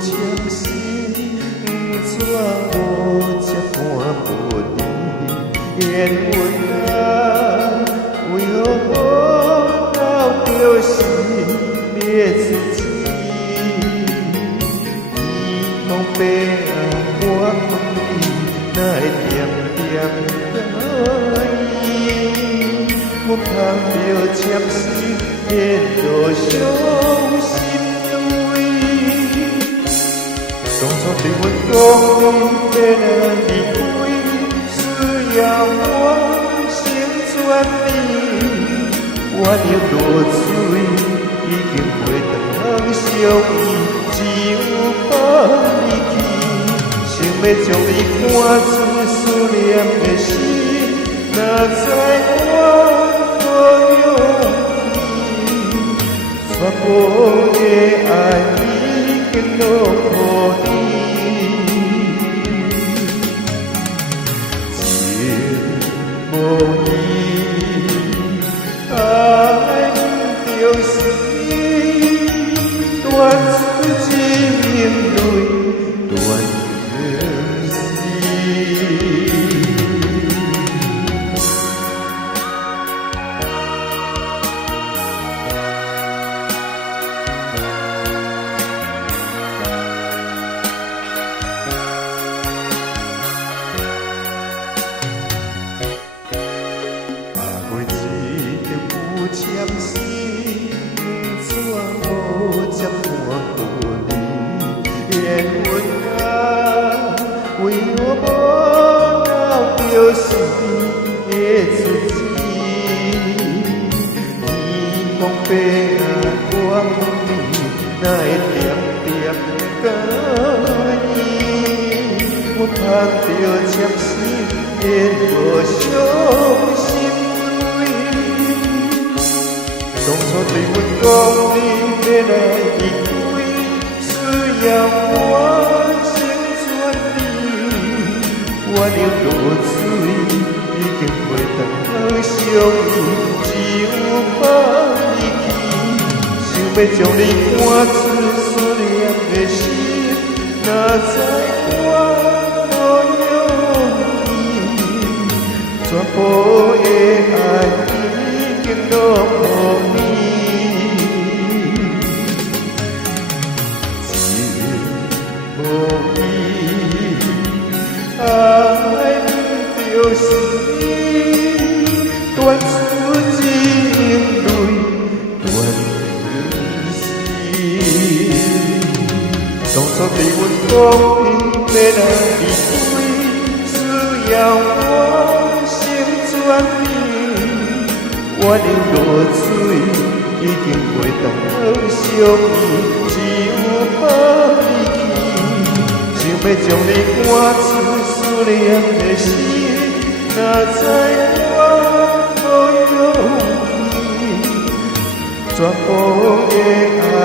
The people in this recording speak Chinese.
签心，怎无这般无你缘分啊？为何到就是灭自己？天空白啊，我问你，哪会点点在意？我盼着签心，变作伤心泪。当初对阮讲你要来离开，需要我成全你。我流落水，已经袂当相依，只有放你去。想要将你赶出思念的心，哪知我全部的爱已经落予你，情无义，爱着死，断出一泪，断了心。签心，怎无这般无你缘分啊？为何无到就是灭自己？天空白啊，我问你，哪会点点介意？我盼着签心，变作伤心。当初对阮讲你要来离开，需要我成全你。我流落水，已经袂当相依，只有放你去。想要将你赶出思念的心，哪知我无勇气，全部的爱已经落予你。爱着死，断出情泪，断了心。当初对阮讲你要来离开，需要我成全你。我流落水，已经袂当相依，只有放你去。想要将你赶出思念的心，哪知我无勇气，全部的爱。